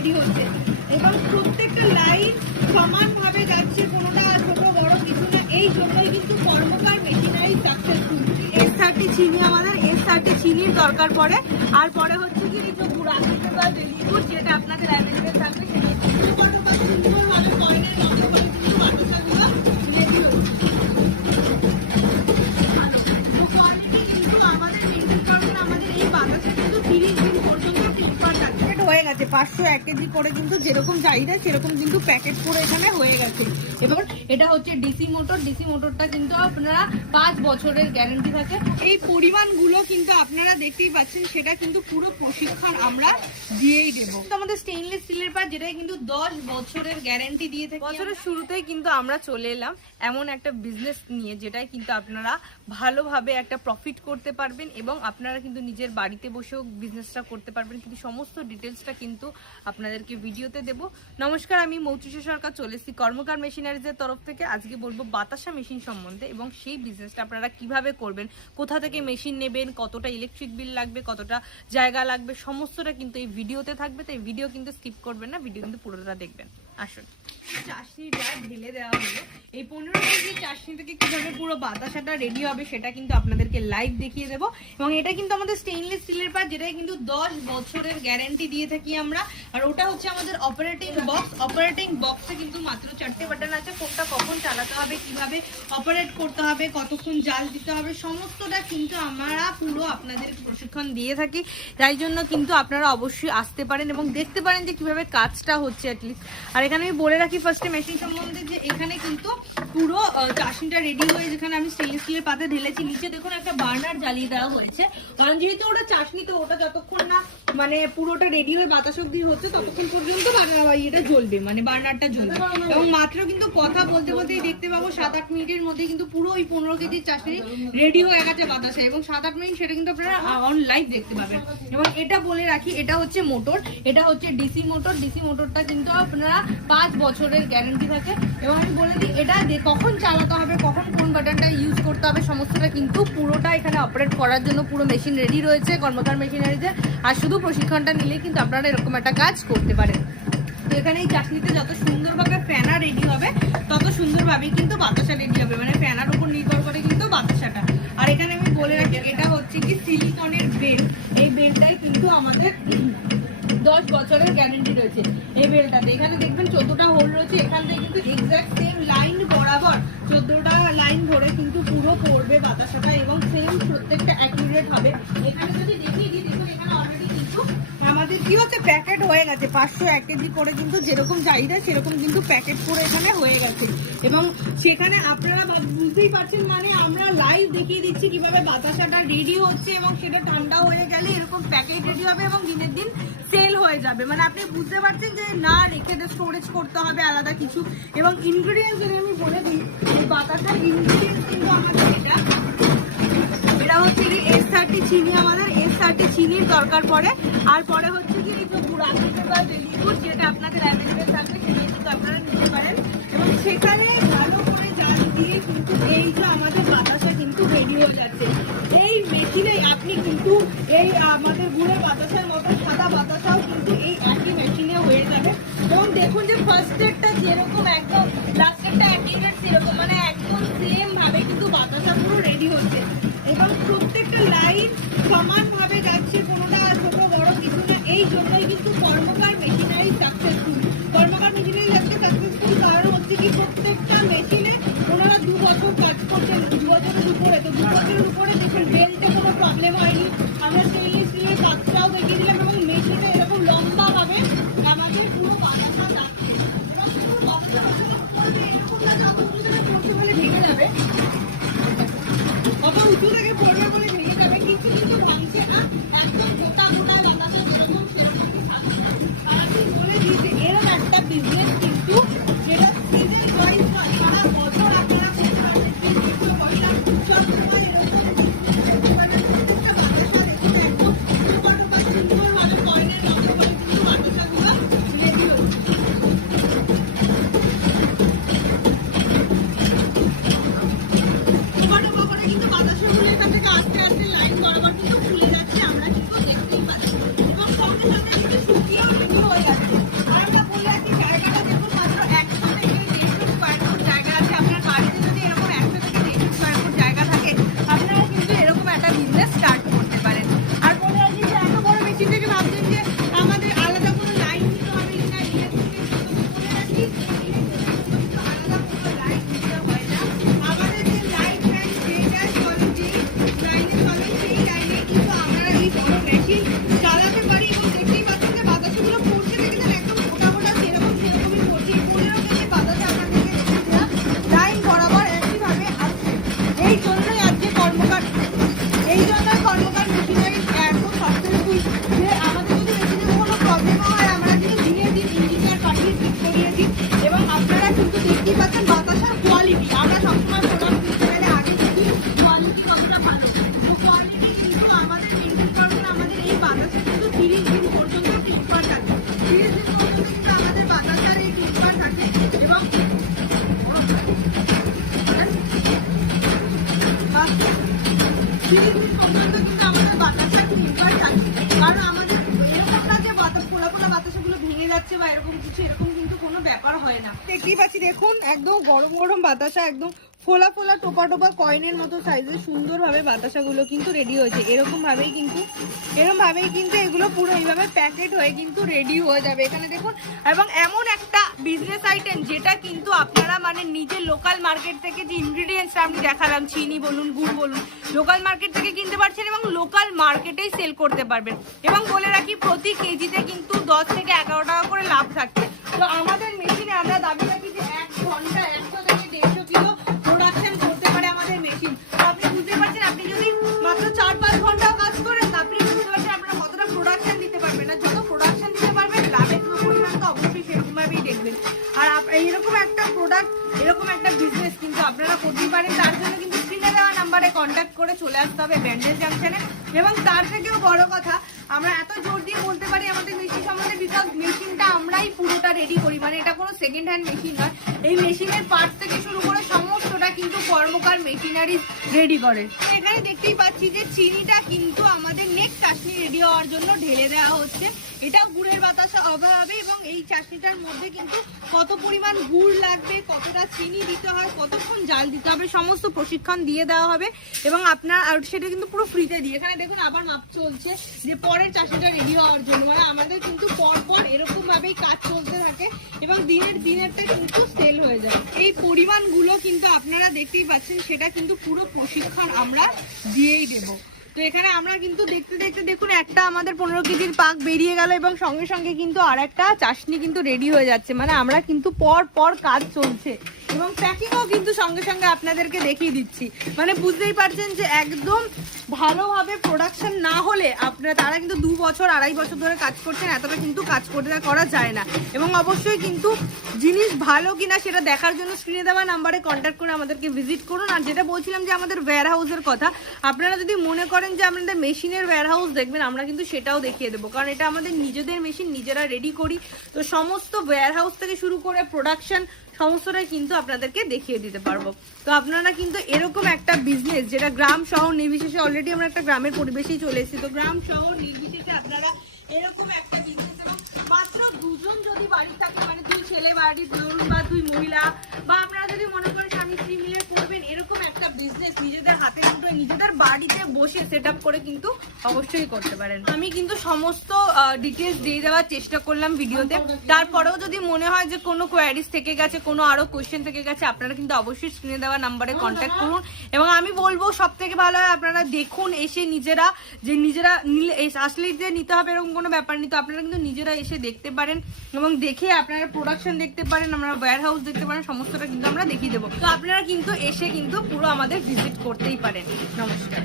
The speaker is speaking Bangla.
রেডি হচ্ছে এবং প্রত্যেকটা লাইন সমানভাবে যাচ্ছে, কোনোটা ছোট বড় কিছু না। এই জন্যই কিন্তু কর্মকার মেশিনারি সাকসেসফুল। S30 চিনি, আমাদের S30 চিনির দরকার পড়ে। আর পরে হচ্ছে কি একটু গুড় আসতে বা ডেলিগুড়, যেটা আপনাদের অ্যাভেলেবেল থাকবে সেটা হয়ে গেছে 501 কেজি করে, কিন্তু যেরকম চাহিদা সেরকম কিন্তু প্যাকেট করে এখানে হয়ে গেছে। এবার এটা হচ্ছে ডিসি মোটর। ডিসি মোটরটা কিন্তু আপনারা 5 বছরের গ্যারান্টি থাকে। এই পরিমাণগুলো কিন্তু আপনারা দেখতেই পাচ্ছেন, সেটা কিন্তু পুরো প্রশিক্ষণ আমরা দিয়েই দেবো। তো আমাদের স্টেইনলেস স্টিলের পাত, যেটা কিন্তু 10 বছরের গ্যারান্টি দিয়ে থাকে। বছরের শুরুতেই কিন্তু আমরা চলে এলাম এমন একটা বিজনেস নিয়ে, যেটাই কিন্তু আপনারা ভালোভাবে একটা প্রফিট করতে পারবেন এবং আপনারা কিন্তু নিজের বাড়িতে বসেও বিজনেসটা করতে পারবেন। কিন্তু সমস্ত ডিটেলসটা কিন্তু আপনাদেরকে ভিডিওতে দেব। নমস্কার, আমি মৌত্রিশা সরকার, চলে এসেছি কর্মকার মেশিনারিজের তরফ থেকে। আজকে বলবো বাতাসা মেশিন সম্বন্ধে এবং সেই বিজনেসটা আপনারা কিভাবে করবেন, কোথা থেকে মেশিন নেবেন, কতটা ইলেকট্রিক বিল লাগবে, কতটা জায়গা লাগবে, সমস্তটা কিন্তু এই ভিডিওতে থাকবে। তো এই ভিডিও কিন্তু স্কিপ করবেন না, ভিডিও কিন্তু পুরোটা দেখবেন। আসুন, চাশনিটা ঢেলে দেওয়া হলো। এই 15 কেজি চাশনি থেকে কিভাবে পুরো বাতাসাটা রেডি হবে সেটা কিন্তু আপনাদেরকে লাইভ দেখিয়ে দেবো। এবং এটা কিন্তু আমাদের স্টেইনলেস স্টিলের পাত, যেটা কিন্তু 10 বছরের গ্যারান্টি দিয়ে থাকি আমরা। আর ওটা হচ্ছে আমাদের অপারেটিং বক্স। অপারেটিং বক্সে কিন্তু মাত্র 4টে বাটন আছে। কোনটা কখন চালাতে হবে, কিভাবে অপারেট করতে হবে, কতক্ষণ জাল দিতে হবে, সমস্তটা কিন্তু আমরা পুরো আপনাদের প্রশিক্ষণ দিয়ে থাকি। তাই জন্য কিন্তু আপনারা অবশ্যই আসতে পারেন এবং দেখতে পারেন যে কিভাবে কাজটা হচ্ছে অ্যাটলিস্ট। আর এখানে আমি বলে রাখি ফার্স্টে মেশিন সম্বন্ধে, যে এখানে কিন্তু পুরো চাশনিটা রেডি হয়ে, যেখানে আমি স্টেইনলেস স্টিলের পাতে ঢেলেছি, নিচে দেখুন একটা বার্নার জ্বালিয়ে দেওয়া হয়েছে। কারণ যেহেতু ওটা চাশনি, তো ওটা যতক্ষণ না মানে পুরোটা রেডি হয়ে বাতাস অব্দি হচ্ছে ততক্ষণ পর্যন্ত এটা জ্বলবে, মানে বার্নারটা জ্বলবে। এবং মাত্র কিন্তু কথা বলতে বলতেই দেখতে পাবো 7-8 মিনিটের মধ্যে কিন্তু পুরো ওই 15 কেজির চাশনি রেডি হয়ে গেছে বাতাসে। এবং 7-8 মিনিট সেটা কিন্তু আপনারা অন লাইভ দেখতে পাবেন। এবং এটা বলে রাখি, এটা হচ্ছে মোটর, এটা হচ্ছে ডিসি মোটর। ডিসি মোটরটা কিন্তু আপনারা 5 বছরের গ্যারান্টি থাকে। এবং আমি বলে দিই, এটা কখন চালাতে হবে, কখন কোন বাটনটা ইউজ করতে হবে, সমস্তটা কিন্তু পুরোটা এখানে অপারেট করার জন্য পুরো মেশিন রেডি রয়েছে কর্মকার মেশিনারিজে। আর শুধু প্রশিক্ষণটা নিলে কিন্তু আপনারা এরকম একটা কাজ করতে পারেন। তো এখানে এই চাশনিতে যত সুন্দরভাবে ফ্যানা রেডি হবে, তত সুন্দরভাবেই কিন্তু বাতাসা রেডি হবে, মানে ফ্যানার উপর নির্ভর করে কিন্তু বাতাসাটা। আর এখানে আমি বলে রাখি, এটা হচ্ছে কি সিলিকনের বেল। এই বেলটাই কিন্তু আমাদের 10 বছরের গ্যারান্টি রয়েছে। এই বেলটাতে এখানে দেখবেন 14টা হোল রয়েছে। এখান থেকে কিন্তু এক্সাক্ট সেম লাইন বরাবর 14টা লাইন ধরে কিন্তু পুরো পড়বে বাতাসাটা এবং সেম প্রত্যেকটা অ্যাকুরেট হবে। এখানে যদি দেখিয়ে দিই, দেখুন এখানে অলরেডি কিন্তু আমাদের কি হচ্ছে প্যাকেট হয়ে গেছে 501 কেজি করে, কিন্তু যেরকম চাহিদা সেরকম কিন্তু প্যাকেট করে এখানে হয়ে গেছে। এবং সেখানে আপনারা বুঝতেই পারছেন, মানে আমরা লাইভ দেখিয়ে দিচ্ছি কিভাবে বাতাসাটা রেডি হচ্ছে এবং সেটা ঠান্ডা হয়ে গেলে এরকম প্যাকেট রেডি হবে এবং দিনের দিন সেল হয়ে যাবে। মানে আপনি বুঝতে পারছেন যে না রেখে স্টোরেজ করতে হবে আলাদা কিছু। এবং ইনগ্রিডিয়েন্টস যদি আমি বলে দিই, বাতাসার ইনগ্রিডিয়েন্টস কিন্তু আমাদের এটা হচ্ছে কি S30 চিনি, আমাদের S30 চিনির দরকার পড়ে। আর পরে হচ্ছে কি একটু গুড় আসতে বা ডেলিগুড়, যেটা আপনাদের অ্যাভেলেবেল থাকবে সেটাই কিন্তু আপনারা নিতে পারেন। এবং সেখানে ভালো করে জাল দিয়ে কিন্তু এই যে আমাদের বাতাসা কিন্তু রেডি হয়ে যাচ্ছে। এই মেশিনে আপনি কিন্তু এই আমাদের গুড়ের বাতাসার মতো সাদা বাতাসাও কিন্তু এই একই মেশিনে হয়ে যাবে। এবং দেখুন যে ফার্স্টেরটা যেরকম একদম লাস্টেরটা অ্যাক্টিভেট সেরকম, মানে একদম সেম ভাবে কিন্তু বাতাসা পুরো রেডি হচ্ছে। এবং প্রত্যেকটা লাইন সমানভাবে যাচ্ছে, কোনোটা ছোট বড় কিছু না। এই জন্যই কিন্তু কর্মকার মেশিনারি সাকসেসফুল। কর্মকার মেশিনারি আজকে সাকসেসফুল কারণ হচ্ছে কি প্রত্যেকটা মেশিনে ওনারা 2 বছর কাজ করছেন, 2 বছরের উপরে। তো 2 বছরের উপরে দেখুন বেল্টে কোনো প্রবলেম হয়নি। আমরা স্টেইনলেস স্টিলের কাজটাও দেখিয়ে দিলাম এবং মেশিনে এরকম লম্বা ভাবে আমাদের পুরো বাতাসা যাচ্ছে। এবং পুরো বাতাসা পড়বে, এরকম না যত উঁচু থেকে পড়ছে বলে ভেঙে যাবে, অত উঁচু থেকে পড়বে বলে ভেঙে যাবে, কিছু কিছু ভাঙছে না, একদম গোটা গোটা বাতাসা যেরকম সেরকমই থাকছে। আর আমি বলে দিয়েছি এরকম একটা বিজনেস কিন্তু যেটা সিজন ওয়াইজ নয়, সারা বছর আপনারা করতে পারবেন। কিন্তু পয়সা সব সময় এরকম প্রত্যেকটা বাতাসা দেখুন একদম সুন্দরভাবে কয়েনের মতো করে কিন্তু বাতাসাগুলো রেডি হচ্ছে। কিন্তু বাতাসাগুলো এখান থেকে আস্তে আস্তে লাইন বরাবর কিন্তু খুলে যাচ্ছে, আমরা কিন্তু দেখতেই পাচ্ছি। এবং সঙ্গে সঙ্গে কিন্তু শুকিয়েও রেডি হয়ে যাচ্ছে। বাতাসাগুলো ভেঙে যাচ্ছে বা এরকম কিছু, এরকম কিন্তু কোনো ব্যাপার হয় না। দেখতেই পাচ্ছি দেখুন একদম গরম গরম বাতাসা, একদম ফোলা ফোলা টোপা টোপা কয়েনের মতো সাইজের সুন্দরভাবে বাতাসাগুলো কিন্তু রেডি হয়েছে। এরকম ভাবেই কিন্তু এগুলো পুরো এইভাবে প্যাকেট হয়ে কিন্তু রেডি হয়ে যাবে। এখানে দেখুন, এবং এমন একটা বিজনেস আইটেম যেটা কিন্তু আপনারা মানে নিজের লোকাল মার্কেট থেকে যে ইনগ্রিডিয়েন্টসটা আমি দেখালাম, চিনি বলুন, গুড় বলুন, লোকাল মার্কেট থেকে কিনতে পারছেন এবং লোকাল মার্কেটেই সেল করতে পারবেন। এবং বলে রাখি প্রতি কেজিতে কিন্তু 10 থেকে 11 টাকা করে লাভ থাকছে। তো আমাদের মেশিনে আমরা দাবি রাখি যে 1 ঘন্টা 100 থেকে 150 কিলো প্রোডাকশন করতে পারে আমাদের মেশিন। তো আপনি বুঝতে পারছেন, আপনি যদি মাত্র 4-5 ঘন্টাও কাজ করেন আপনি বুঝতে পারছেন আপনারা কতটা প্রোডাকশন দিতে পারবেন। আর যত প্রোডাকশন দিতে পারবেন লাভের পরিমাণ তো অবশ্যই সেরকমভাবেই দেখবেন। আর এইরকম একটা প্রোডাক্ট, এরকম একটা বিজনেস কিন্তু আপনারা করতেই পারেন। তার জন্য কিন্তু স্ক্রিনে দেওয়া নাম্বারে কন্ট্যাক্ট করে চলে আসতে হবে ব্যান্ডেল জাংশনে। এবং তার থেকেও বড় কথা, আমরা এত জোর দিয়ে বলতে পারি আমাদের মেশিন সম্বন্ধে, বিকজ মেশিনটা আমরাই পুরোটা রেডি করি, মানে এটা কোনো সেকেন্ড হ্যান্ড মেশিন নয়। এই মেশিনের পার্ট থেকে শুরু করে সমস্তটা কিন্তু কর্মকার মেশিনারি রেডি করে। এখানে দেখতেই পাচ্ছি যে চিনিটা কিন্তু আমাদের নেক্সট চাশনি রেডি হওয়ার জন্য ঢেলে দেওয়া হচ্ছে। এটাও গুড়ের বাতাসা হবে এবং এই চাশনিটার মধ্যে কিন্তু কত পরিমাণ গুড় লাগবে, কতটা চিনি দিতে হয়, কতক্ষণ জাল দিতে হবে, সমস্ত প্রশিক্ষণ দিয়ে দেওয়া হবে। এবং আপনার আর সেটা কিন্তু পুরো ফ্রিতে দিয়ে, এখানে দেখুন আবার মাপ চলছে যে পরের চাশনিটা রেডি হওয়ার জন্য। মানে আমাদের কিন্তু পরপর এরকম ভাবেই কাজ চলতে থাকে এবং দিনেরটা কিন্তু সেল হয়ে যায়। এই পরিমাণগুলো কিন্তু আপনারা দেখতেই পাচ্ছেন, সেটা কিন্তু পুরো প্রশিক্ষণ আমরা দিয়েই দেবো। তো এখানে আমরা কিন্তু দেখতে দেখতে দেখুন একটা আমাদের 15 কেজির পাক বেরিয়ে গেল এবং সঙ্গে সঙ্গে কিন্তু আর একটা চাশনি কিন্তু রেডি হয়ে যাচ্ছে। মানে আমরা কিন্তু পর পর কাজ চলছে এবং প্যাকিংও কিন্তু সঙ্গে সঙ্গে আপনাদেরকে দেখিয়ে দিচ্ছি। মানে বুঝতেই পারছেন যে একদম ভালোভাবে প্রোডাকশন না হলে আপনারা, তারা কিন্তু 2 বছর 2.5 বছর ধরে কাজ করছেন, এতটা কিন্তু কাজ করা যায় না। এবং অবশ্যই কিন্তু জিনিস ভালো কিনা সেটা দেখার জন্য স্ক্রিনে দেওয়া নাম্বারে কন্ট্যাক্ট করে আমাদেরকে ভিজিট করুন। আর যেটা বলছিলাম যে আমাদের ওয়্যার হাউসের কথা, আপনারা যদি মনে করেন যে আপনাদের মেশিনের ওয়্যার হাউস দেখবেন, আমরা কিন্তু সেটাও দেখিয়ে দেবো, কারণ এটা আমাদের নিজেদের মেশিন, নিজেরা রেডি করি। তো সমস্ত ওয়্যার হাউস থেকে শুরু করে প্রোডাকশন সমস্তটাই কিন্তু আপনাদেরকে দেখিয়ে দিতে পারবো। তো আপনারা কিন্তু এরকম একটা বিজনেস, যেটা গ্রাম শহর নির্বিশেষে, অলরেডি আমরা একটা গ্রামের পরিবেশেই চলে এসেছি, তো গ্রাম শহর নির্বিশেষে আপনারা এরকম একটা বিজনেস, এবং মাত্র 2 জন যদি বাড়ি থাকে, মানে 2 ছেলে বাড়ি ধরুন বা 2 মহিলা, বা আপনারা যদি মনে করেন স্বামী স্ত্রী মিলে করবেন এরকম একটা বিজনেস, নিজেদের হাতে কিন্তু নিজেদের বাড়িতে বসে সেট আপ করে কিন্তু অবশ্যই করতে পারেন। আমি কিন্তু সমস্ত ডিটেলস দিয়ে দেওয়ার চেষ্টা করলাম ভিডিওতে। তারপরেও যদি মনে হয় যে কোনো কোয়ারিজ থেকে গেছে, কোনো আরো কোয়েশ্চেন থেকে গেছে, আপনারা কিন্তু অবশ্যই স্ক্রিনে দেওয়া নাম্বারে কন্ট্যাক্ট করুন। এবং আমি বলবো সব থেকে ভালো হয় আপনারা দেখুন এসে নিজেরা, যে নিজেরা আসলে যে নিতে হবে এরকম কোনো ব্যাপার নেই। তো আপনারা কিন্তু নিজেরা এসে দেখতে পারেন এবং দেখে আপনারা প্রোডাকশন দেখতে পারেন, আমরা ওয়্যার হাউস দেখতে পারেন, সমস্তটা কিন্তু আমরা দেখিয়ে দেবো। তো আপনারা কিন্তু এসে কিন্তু পুরো আমাদের ভিজিট করতেই পারেন। নমস্কার।